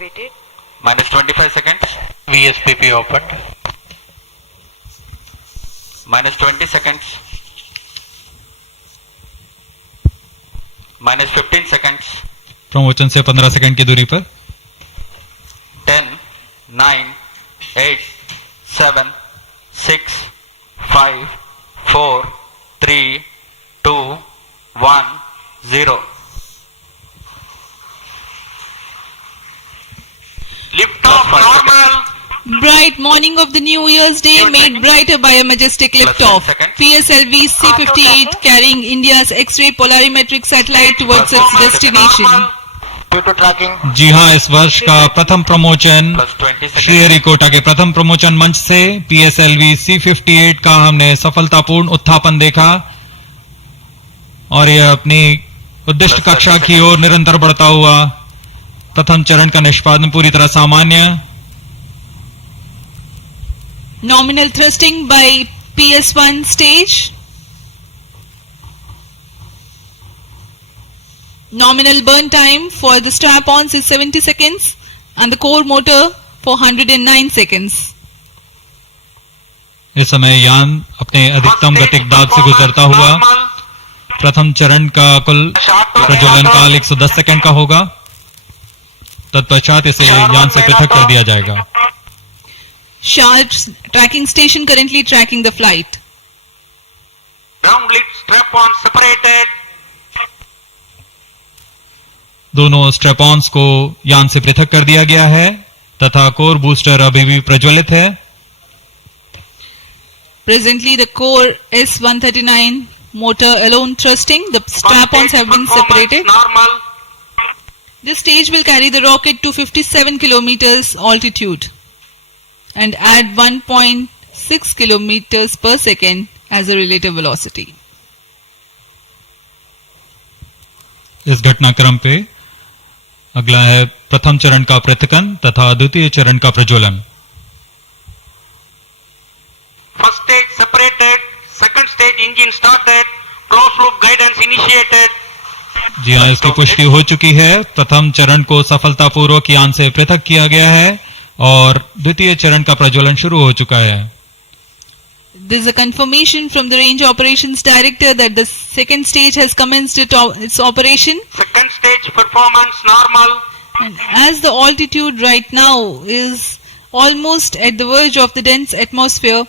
Waited. Minus 25 seconds. VSPP opened. Minus 20 seconds. Minus 15 seconds. Promotion से 15 second की दूरी पर 10, 9, 8, 7, 6, 5, 4, 3, 2, 1, 0. Lift off normal. Bright morning of the New Year's Day made brighter by a majestic liftoff. PSLV C-58 carrying India's X-ray polarimetric satellite towards its destination. Due to tracking. जी हाँ, इस वर्ष का प्रथम promotion Plus 20 seconds. Sriharikota के प्रथम promotion मंच से PSLV C-58 का हमने सफलतापूर्ण उत्थापन देखा और यह अपनी उद्दिष्ट कक्षा की ओर निरंतर बढ़ता हुआ। प्रथम चरण का निष्पादन पूरी तरह सामान्य। Nominal thrusting by PS1 stage. Nominal burn time for the strap-ons is 70 seconds and the core motor for 109 seconds. इस समय यान अपने अधिकतम गतिक दाब से गुजरता हुआ। प्रथम चरण का कुल प्रज्वलन काल 110 सेकंड का होगा। तत्पश्चात इसे यान से पृथक कर दिया जाएगा। Sharp tracking station currently tracking the flight. Ground lead strap-on separated. दोनों स्ट्रैप-ऑन्स को यान से पृथक कर दिया गया है तथा कोर बूस्टर अभी भी प्रज्वलित है। Presently the core S139 motor alone thrusting. The strap-ons have been separated. Normal. This stage will carry the rocket to 57 kilometers altitude and add 1.6 kilometers per second as a relative velocity. इस घटनाक्रम पे अगला है प्रथम चरण का पृथकन तथा द्वितीय चरण का प्रज्वलन। First stage separated. Second stage engine started. Closed loop guidance initiated. जी हाँ, इसकी पुष्टि हो चुकी है। प्रथम चरण को सफलतापूर्वक यान से पृथक किया गया है और द्वितीय चरण का प्रज्वलन शुरू हो चुका है। There is a confirmation from the Range Operations Director that the second stage has commenced its operation. Second stage performance normal. And as the altitude right now is almost at the verge of the dense atmosphere,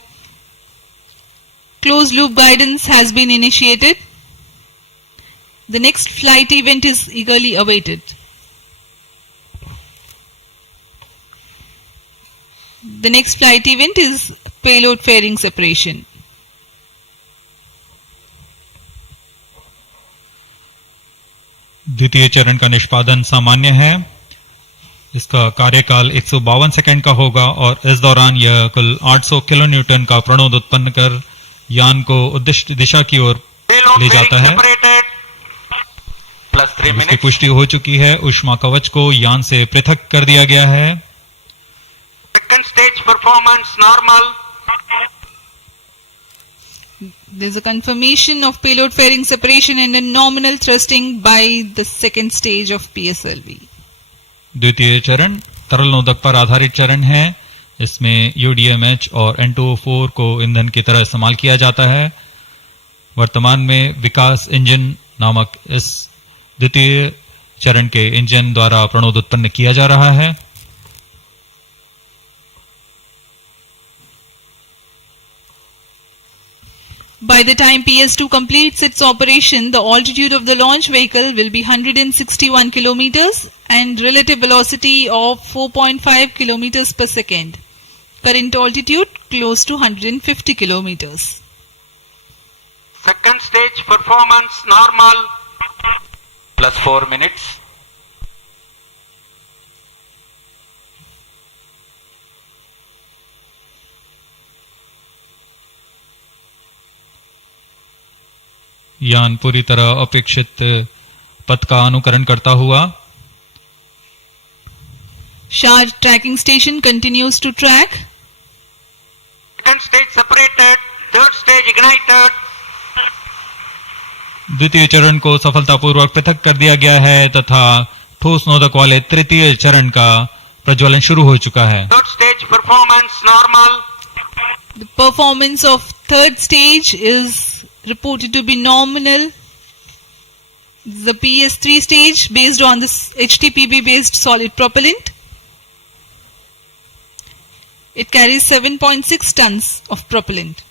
closed loop guidance has been initiated. The next flight event is eagerly awaited. The next flight event is payload fairing separation. द्वितीय चरण का निष्पादन सामान्य है। इसका कार्यकाल 152 second का होगा और इस दौरान यह कुल 800 किलोन्यूटन का प्रणोद उत्पन्न कर यान को उद्दिष्ट दिशा की ओर Payload ले fairing जाता है। separated. Plus 3 इसकी minutes. पुष्टि हो चुकी है। ऊष्मा कवच को यान से पृथक कर दिया गया है। Second stage performance normal. There is a confirmation of payload fairing separation and a nominal thrusting by the second stage of PSLV. द्वितीय चरण तरल नोदक पर आधारित चरण है। इसमें UDMH और N2O4 को ईंधन की तरह इस्तेमाल किया जाता है। वर्तमान में विकास इंजन नामक इस द्वितीय चरण के इंजन द्वारा प्रणोद उत्पन्न किया जा रहा है। By the time PS2 completes its operation, the altitude of the launch vehicle will be 161 kilometers and relative velocity of 4.5 kilometers per second. Current altitude close to 150 kilometers. Second stage performance normal. Plus 4 minutes. यान पूरी तरह अपेक्षित पथ का अनुकरण करता हुआ Sharp tracking station continues to track. Second stage separated. Third stage ignited. द्वितीय चरण को सफलतापूर्वक पृथक कर दिया गया है तथा ठोस नोदक वाले तृतीय चरण का प्रज्वलन शुरू हो चुका है। Third stage performance normal. The performance of third stage is reported to be nominal. The PS3 stage based on this HTPB based solid propellant. It carries 7.6 tons of propellant.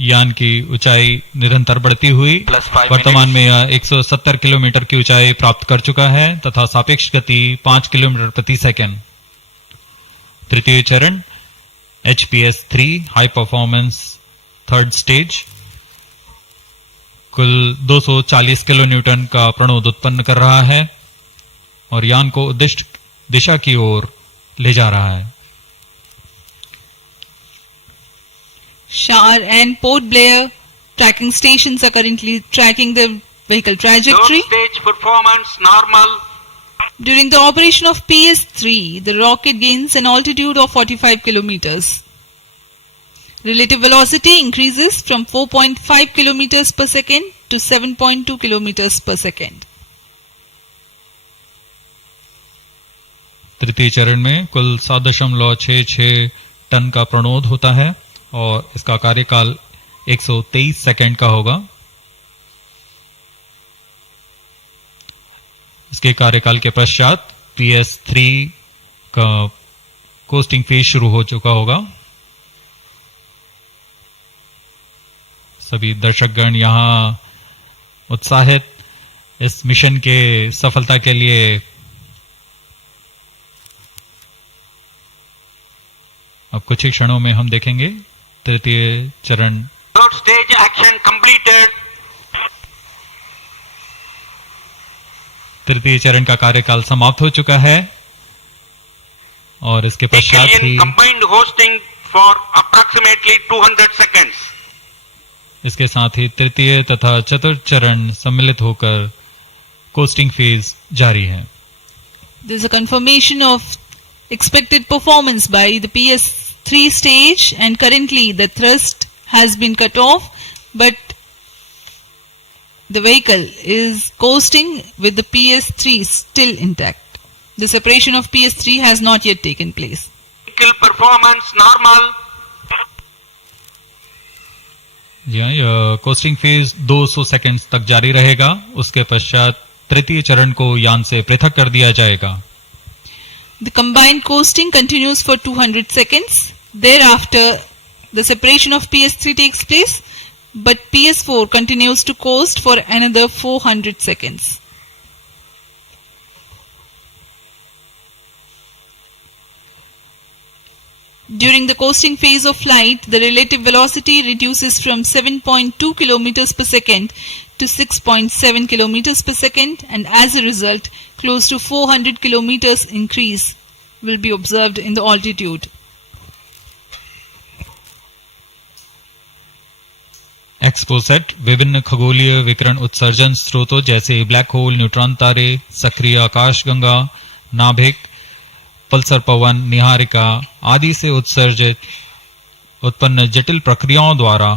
यान की ऊंचाई निरंतर बढ़ती हुई +5 वर्तमान में यह 170 किलोमीटर की ऊंचाई प्राप्त कर चुका है तथा सापेक्ष गति 5 किलोमीटर प्रति सेकंड। तृतीय चरण HPS3 high performance third stage कुल 240 किलो न्यूटन का प्रणोद उत्पन्न कर रहा है और यान को उद्दिष्ट दिशा की ओर ले जा रहा है। Shar and Port Blair tracking stations are currently tracking the vehicle trajectory. Third stage performance normal. During the operation of PS3, the rocket gains an altitude of 45 kilometers. Relative velocity increases from 4.5 kilometers per second to 7.2 kilometers per second. तृतीय चरण में कुल 7.66 ton का प्रणोद होता है और इसका कार्यकाल 123 सेकंड का होगा। इसके कार्यकाल के पश्चात PS3 का कोस्टिंग फेज शुरू हो चुका होगा। सभी दर्शकगण यहाँ उत्साहित इस मिशन के सफलता के लिए अब कुछ ही क्षणों में हम देखेंगे तृतीय चरण। Third stage action completed. तृतीय चरण का कार्यकाल समाप्त हो चुका है और इसके पश्चात ही Decalion combined hosting for approximately 200 seconds. इसके साथ ही तृतीय तथा चतुर्थ चरण सम्मिलित होकर कोस्टिंग फेज जारी है। There is a confirmation of expected performance by the PS3 stage, and currently the thrust has been cut off, but the vehicle is coasting with the PS3 still intact. The separation of PS3 has not yet taken place. Vehicle performance normal. यह costing phase 200 seconds तक जारी रहेगा। उसके पश्चात तृतीय चरण को यान से पृथक कर दिया जाएगा। The combined coasting continues for 200 seconds. Thereafter, the separation of PS3 takes place, but PS4 continues to coast for another 400 seconds. During the coasting phase of flight, the relative velocity reduces from 7.2 kilometers per second to 6.7 kilometers per second, and as a result, close to 400 kilometers increase will be observed in the altitude. XPoSat विभिन्न खगोलीय विकिरण उत्सर्जन स्रोतों जैसे black hole, neutron तारे, सक्रिय आकाशगंगा, नाभिक, पल्सर पवन, निहारिका आदि से उत्सर्जित उत्पन्न जटिल प्रक्रियाओं द्वारा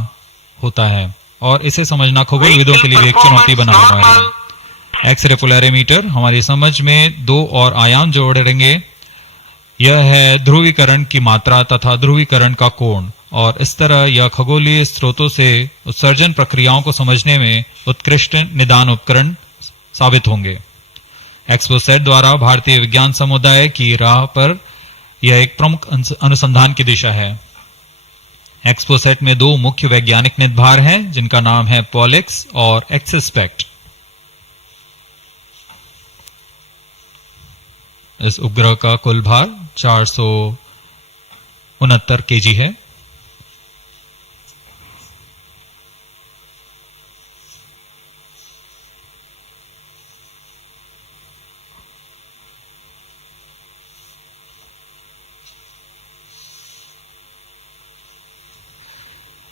होता है और इसे समझना खगोलविदों के लिए एक चुनौती बना हुआ है। एक्सरे पोलैरिमीटर हमारी समझ में दो और आयाम जोड़ेंगे। यह है ध्रुवीकरण की मात्रा तथा ध्रुवीकरण का कोण, और इस तरह यह खगोलीय स्रोतों से उत्सर्जन प्रक्रियाओं को समझने में उत्कृष्ट निदान उपकरण साबित होंगे। एक्सपोसेट द्वारा भारतीय विज्ञान समुदाय की राह पर यह एक प्रमुख अनुसंधान की दिशा है। एक्सपोसेट में दो मुख्य वैज्ञानिक निदभार हैं जिनका नाम है पॉलिक्स और एक्सस्पेक्ट। इस उपग्रह का कुल भार 469 केजी है।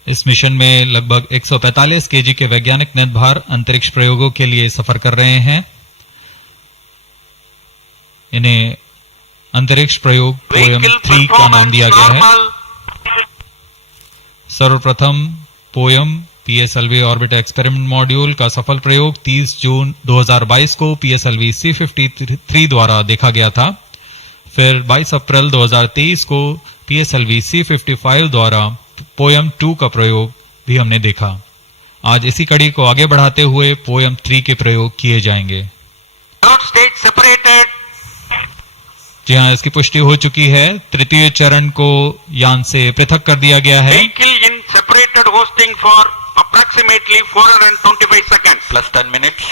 इस मिशन में लगभग 145 केजी के वैज्ञानिक निदभार अंतरिक्ष प्रयोगों के लिए सफर कर रहे हैं। इन्हें अंतरिक्ष प्रयोग पोयम 3 का नाम दिया गया है। सर्वप्रथम poem PSLV orbiter experiment module का सफल प्रयोग 30 जून 2022 को पीएसएलवी C53 द्वारा देखा गया था। फिर 22 अप्रैल 2023 को पीएसएलवी C55 द्वारा पोएम 2 का प्रयोग भी हमने देखा। आज इसी कड़ी को आगे बढ़ाते हुए पोएम 3 के प्रयोग किए जाएंगे। Third stage separated. जी हाँ, इसकी पुष्टि हो चुकी है। तृतीय चरण को यान से पृथक कर दिया गया है। Vehicle in separated hosting for approximately 425 seconds. plus 10 minutes,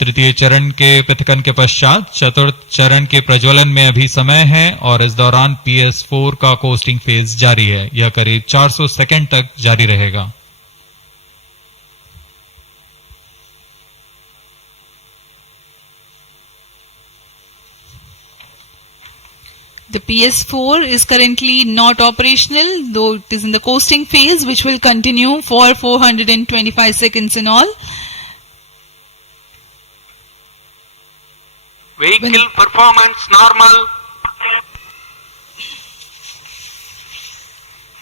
तृतीय चरण के पृथकन के पश्चात चतुर्थ चरण के प्रज्वलन में अभी समय है और इस दौरान PS4 का कोस्टिंग फेज जारी है। यह करीब 400 सेकंड तक जारी रहेगा। The PS4 is currently not operational, though it is in the coasting phase, which will continue for 425 seconds in all. Vehicle performance normal.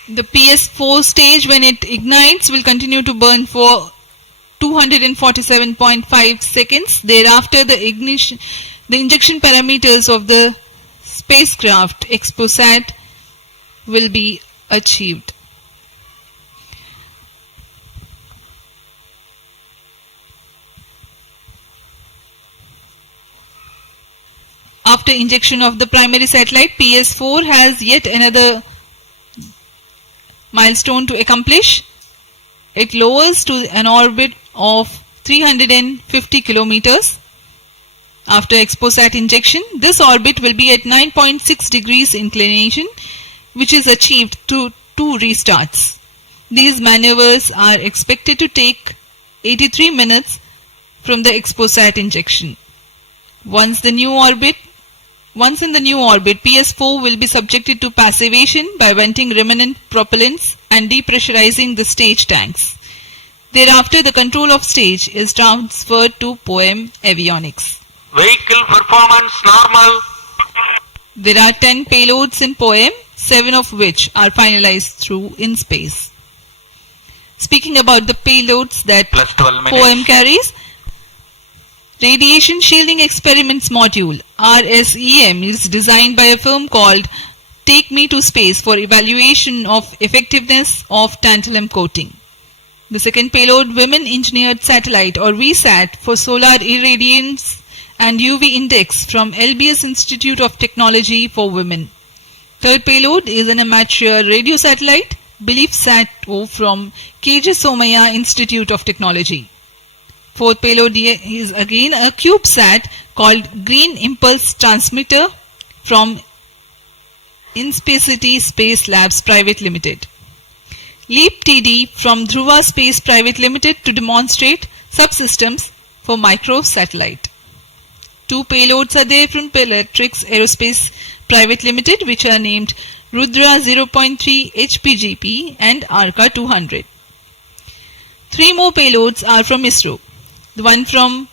The PS4 stage, when it ignites, will continue to burn for 247.5 seconds. Thereafter, the injection parameters of the spacecraft Exposat will be achieved. After injection of the primary satellite, PS4 has yet another milestone to accomplish. It lowers to an orbit of 350 kilometers. After Exposat injection, this orbit will be at 9.6 degrees inclination, which is achieved through 2 restarts. These maneuvers are expected to take 83 minutes from the Exposat injection. Once in the new orbit, PS4 will be subjected to passivation by venting remnant propellants and depressurizing the stage tanks. Thereafter, the control of stage is transferred to POEM Avionics. Vehicle performance normal. There are 10 payloads in POEM, 7 of which are finalized through InSpace. Speaking about the payloads that plus 12 minutes, POEM carries, Radiation Shielding Experiments Module RSEM is designed by a firm called Take Me to Space for evaluation of effectiveness of tantalum coating. The second payload, Women Engineered Satellite or VSAT for solar irradiance and UV index from LBS Institute of Technology for Women. Third payload is an amateur radio satellite, BeliefSat-O from KJ Somaya Institute of Technology. Fourth payload is again a CubeSat called Green Impulse Transmitter from Inspacity Space Labs Private Limited. LEAP TD from Dhruva Space Private Limited to demonstrate subsystems for microsatellite. 2 payloads are there from Peletrix Aerospace Private Limited, which are named Rudra 0.3 HPGP and Arca 200. 3 more payloads are from ISRO. The one from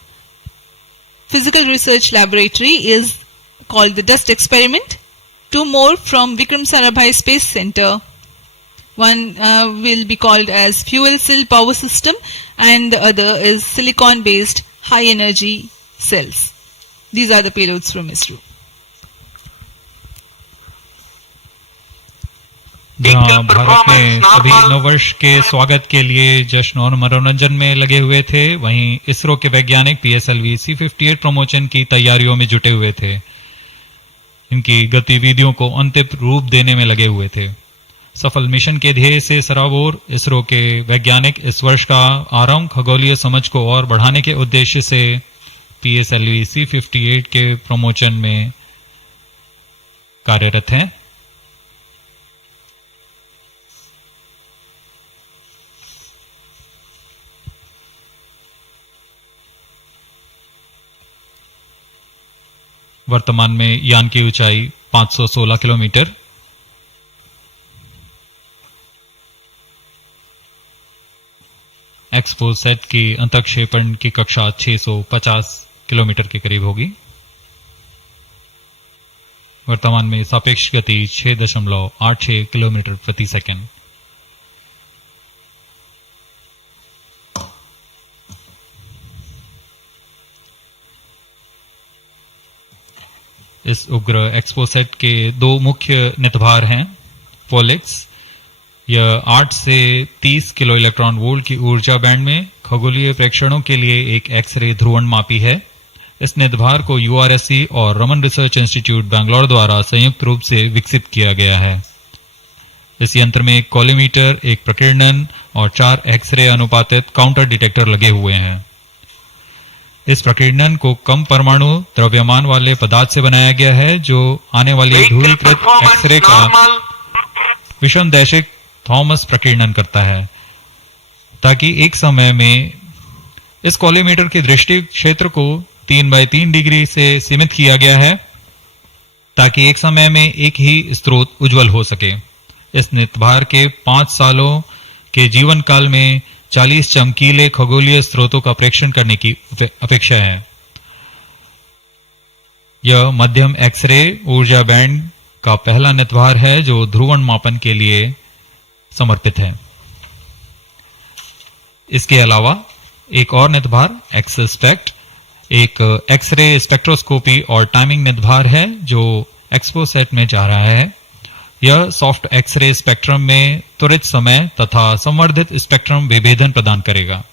Physical Research Laboratory is called the Dust Experiment. 2 more from Vikram Sarabhai Space Center. One will be called as Fuel Cell Power System and the other is Silicon Based High Energy Cells. These are the payloads from ISRO. जहाँ भारत में सभी नववर्ष के स्वागत के लिए जश्न और मनोरंजन में लगे हुए थे, वहीं इसरो के वैज्ञानिक PSLV C58 प्रमोशन की तैयारियों में जुटे हुए थे। इनकी गतिविधियों को अंतिम रूप देने में लगे हुए थे। सफल मिशन के ध्येय से सराबोर इसरो के वैज्ञानिक इस वर्ष का आरंभ खगोलीय समझ को और बढ़ाने के उद्देश्य से PSLV C58 के प्रमोशन में कार्यरत हैं। वर्तमान में यान की ऊंचाई 516 किलोमीटर, एक्सपोसैट की अंतक्षेपण की कक्षा 650 किलोमीटर के करीब होगी। वर्तमान में सापेक्ष गति 6.86 किलोमीटर प्रति सेकंड। इस उपग्रह एक्सपोसेट के दो मुख्य नितभार हैं। पोलिक्स, यह 8 से 30 किलो इलेक्ट्रॉन वोल्ट की ऊर्जा बैंड में खगोलीय प्रेक्षणों के लिए एक एक्सरे ध्रुवण मापी है। इस नितभार को यूआरएससी और रमन रिसर्च इंस्टीट्यूट बैंगलोर द्वारा संयुक्त रूप से विकसित किया गया है। इस यंत्र में एक कॉलीमीटर, एक प्रकीर्णन और 4 एक्सरे अनुपातित काउंटर डिटेक्टर लगे हुए हैं। इस प्रकीर्णन को कम परमाणु द्रव्यमान वाले पदार्थ से बनाया गया है, जो आने वाली Vehicle ध्रुवीकृत performance एक्सरे का normal. विषमदैशिक थॉमस प्रकीर्णन करता है, ताकि एक समय में इस कॉलीमीटर के दृष्टि क्षेत्र को 3x3 डिग्री से सीमित किया गया है, ताकि एक समय में एक ही स्रोत उज्जवल हो सके। इस नितभार के 5 सालों के जीवन काल में 40 चमकीले खगोलीय स्रोतों का प्रेक्षण करने की अपेक्षा है। यह मध्यम एक्सरे ऊर्जा बैंड का पहला नितभार है जो ध्रुवण मापन के लिए समर्पित है। इसके अलावा एक और नितभार एक्सस्पेक्ट एक एक्सरे स्पेक्ट्रोस्कोपी और टाइमिंग नितभार है जो एक्सपोसेट में जा रहा है। यह सॉफ्ट एक्सरे स्पेक्ट्रम में त्वरित समय तथा संवर्धित स्पेक्ट्रम विभेदन प्रदान करेगा।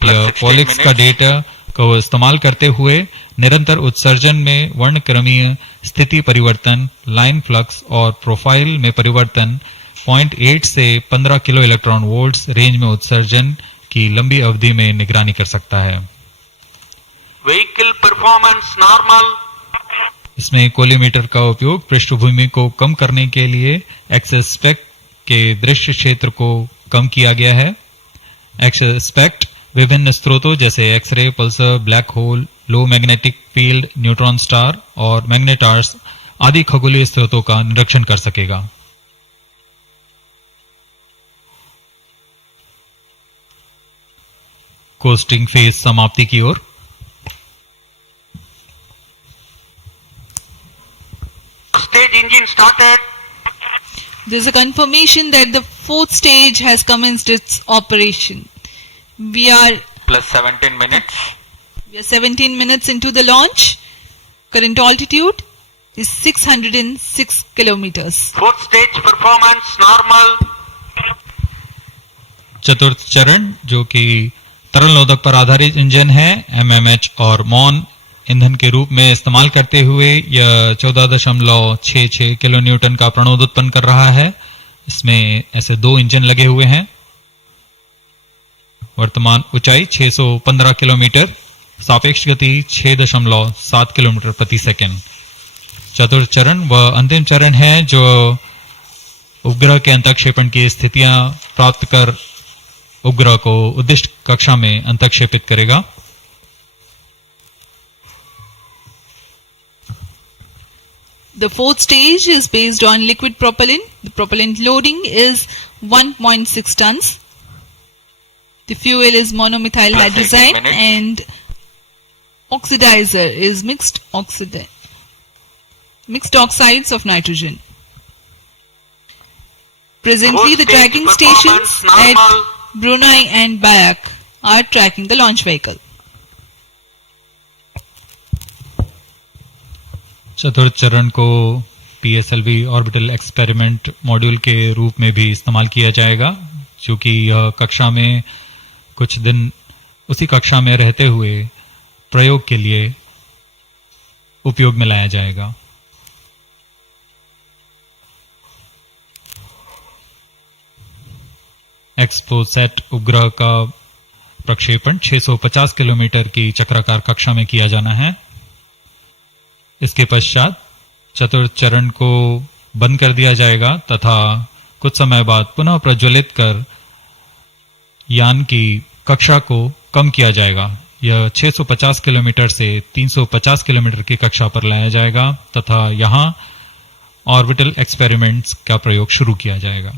यह पॉलिक्स का डेटा को इस्तेमाल करते हुए निरंतर उत्सर्जन में वर्णक्रमीय स्थिति परिवर्तन, लाइन फ्लक्स और प्रोफाइल में परिवर्तन, 0.8 से 15 किलो इलेक्ट्रॉन वोल्ट्स रेंज में उत्सर्जन की लंबी अवधि में निगरानी कर सकता है। Vehicle performance normal. इसमें कोलीमीटर का उपयोग पृष्ठभूमि को कम करने के लिए एक्सस्पेक्ट के दृश्य क्षेत्र को कम किया गया है। एक्सस्पेक्ट विभिन्न स्रोतों जैसे एक्सरे, पल्सर, ब्लैक होल, लो मैग्नेटिक फील्ड, न्यूट्रॉन स्टार और मैग्नेटार्स आदि खगोलीय स्रोतों का निरीक्षण कर सकेगा। कोस्टिंग फेज समाप्ति की ओर। Stage engine started. There's a confirmation that the fourth stage has commenced its operation. We are plus 17 minutes. 17 minutes into the launch. Current altitude is 606 kilometers. Fourth stage performance normal. चतुर्थ चरण जो कि तरल नोदक पर आधारित engine है, MMH और मॉन ईंधन के रूप में इस्तेमाल करते हुए यह 14.66 किलो न्यूटन का प्रणोद उत्पन्न कर रहा है। इसमें ऐसे 2 इंजन लगे हुए हैं। वर्तमान ऊंचाई 615 किलोमीटर, सापेक्ष गति 6.7 किलोमीटर प्रति सेकंड। चतुर्थ चरण वह अंतिम चरण है जो उपग्रह के अंतःक्षेपण की स्थितियां प्राप्त कर उपग्रह को उद्दिष्ट कक्षा में अंतःक्षेपित करेगा। The fourth stage is based on liquid propellant. The propellant loading is 1.6 tons. The fuel is monomethyl Plus hydrazine 18 minutes. and oxidizer is mixed oxides of nitrogen. Presently, Fourth the stage tracking performance stations at normal. Brunei and Bayak are tracking the launch vehicle. चतुर्थ चरण को PSLV orbital experiment module के रूप में भी इस्तेमाल किया जाएगा, जो कि यह कक्षा में कुछ दिन उसी कक्षा में रहते हुए प्रयोग के लिए उपयोग में लाया जाएगा। एक्सपोसेट उपग्रह का प्रक्षेपण 650 किलोमीटर की चक्राकार कक्षा में किया जाना है। इसके पश्चात चतुर्थ चरण को बंद कर दिया जाएगा तथा कुछ समय बाद पुनः प्रज्वलित कर यान की कक्षा को कम किया जाएगा। यह 650 किलोमीटर से 350 किलोमीटर की कक्षा पर लाया जाएगा तथा यहां ऑर्बिटल एक्सपेरिमेंट्स का प्रयोग शुरू किया जाएगा।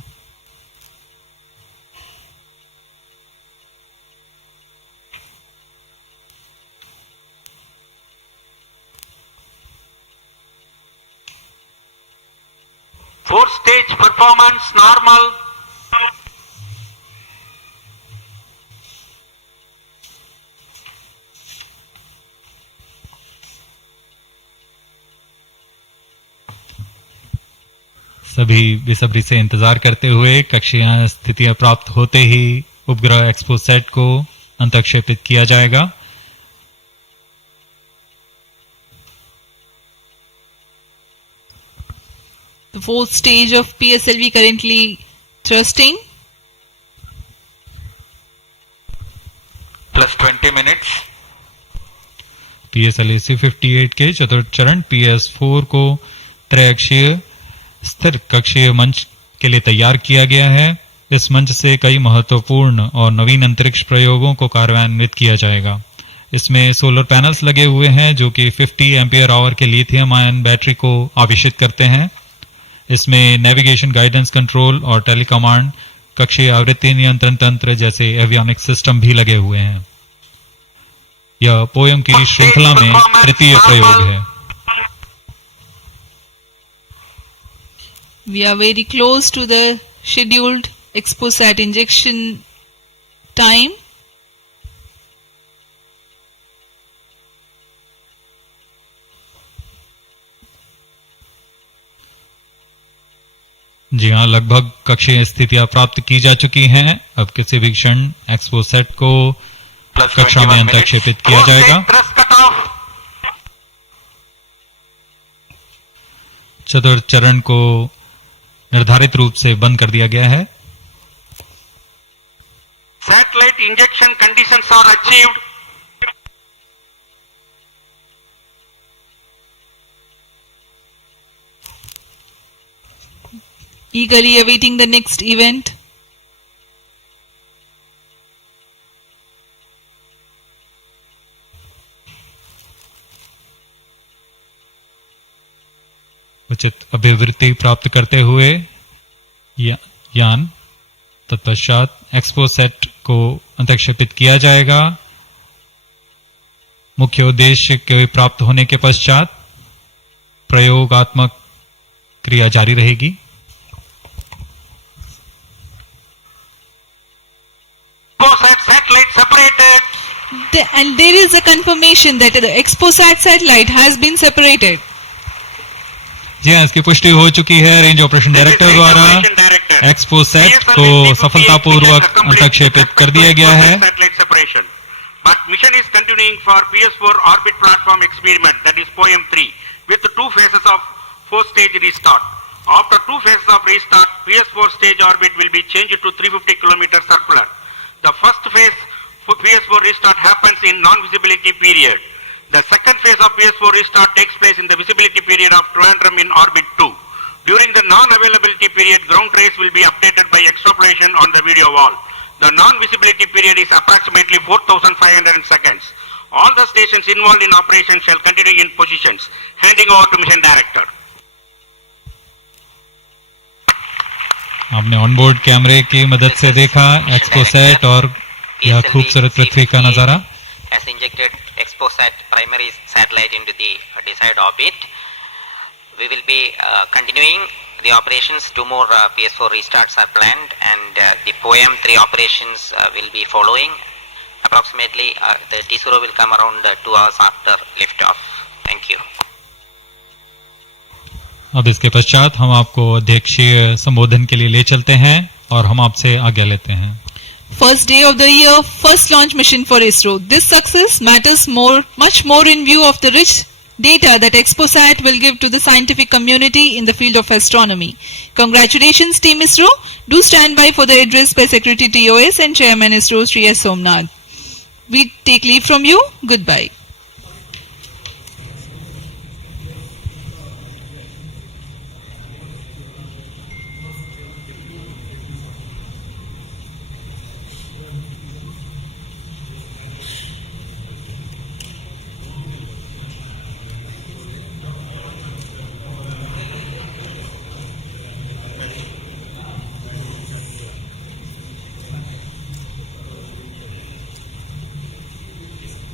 Fourth stage performance normal. सभी बेसब्री से इंतजार करते हुए कक्षीय स्थितियां प्राप्त होते ही उपग्रह एक्सपोसैट को अंतक्षेपित किया जाएगा। The fourth stage of PSLV currently thrusting. plus 20 minutes. PSLV C58 के चतुर्थ चरण PS4 को त्रैअक्षीय स्थिर कक्षीय मंच के लिए तैयार किया गया है। इस मंच से कई महत्वपूर्ण और नवीन अंतरिक्ष प्रयोगों को कार्यान्वित किया जाएगा। इसमें सोलर पैनल्स लगे हुए हैं जो कि 50 एम्पियर आवर के लिथियम आयन बैटरी को आवेशित करते हैं। इसमें नेविगेशन, गाइडेंस, कंट्रोल और टेलीकमांड, कक्षीय आवृत्ति नियंत्रण तंत्र जैसे एवियोनिक्स सिस्टम भी लगे हुए हैं। यह पोयम की श्रृंखला में तृतीय प्रयोग है। We are very close to the scheduled XPOSAT injection time. जी हाँ, लगभग कक्षीय स्थितियां प्राप्त की जा चुकी हैं। अब किसी भी क्षण एक्सपोसैट को plus कक्षा में 21 minutes. अंतक्षेपित किया जाएगा। Thrust cut off. चतुर्थ चरण को निर्धारित रूप से बंद कर दिया गया है। Satellite injection conditions are achieved. Eagerly awaiting the next event. उचित अभिवृत्ति प्राप्त करते हुए यान तत्पश्चात एक्सपोसैट को अंतक्षेपित किया जाएगा। मुख्य उद्देश्य के प्राप्त होने के पश्चात प्रयोगात्मक क्रिया जारी रहेगी। XPOSAT satellite separated. And there is a confirmation that the XPOSAT satellite has been separated. जी हाँ, इसकी पुष्टि हो चुकी है रेंज ऑपरेशन डायरेक्टर द्वारा। एक्सपोसैट को सफलतापूर्वक अंतक्षेपित कर दिया गया है। Satellite separation. But mission is continuing for PS4 orbit platform experiment, that is POEM 3, with 2 phases of 4-stage restart. After 2 phases of restart, PS4 stage orbit will be changed to 350 km circular. The first phase for PS4 restart happens in non-visibility period. The second phase of PS4 restart takes place in the visibility period of Trivandrum in orbit 2. During the non-availability period, ground trace will be updated by extrapolation on the video wall. The non-visibility period is approximately 4,500 seconds. All the stations involved in operation shall continue in positions. Handing over to mission director. आपने onboard कैमरे की मदद से देखा XPoSat और यह खूबसूरत पृथ्वी का नजारा। has injected XPOSAT primary satellite into the desired orbit. We will be continuing the operations. 2 more PS4 restarts are planned, and the POEM 3 operations will be following. Approximately the T0 will come around 2 hours after liftoff. Thank you. अब इसके पश्चात हम आपको अध्यक्षीय संबोधन के लिए ले चलते हैं और हम आपसे आज्ञा लेते हैं। First day of the year, first launch mission for ISRO. This success matters much more in view of the rich data that XPOSAT will give to the scientific community in the field of astronomy. Congratulations, Team ISRO. Do stand by for the address by Secretary TOS and Chairman ISRO, Sri S. Somnath. We take leave from you. Goodbye.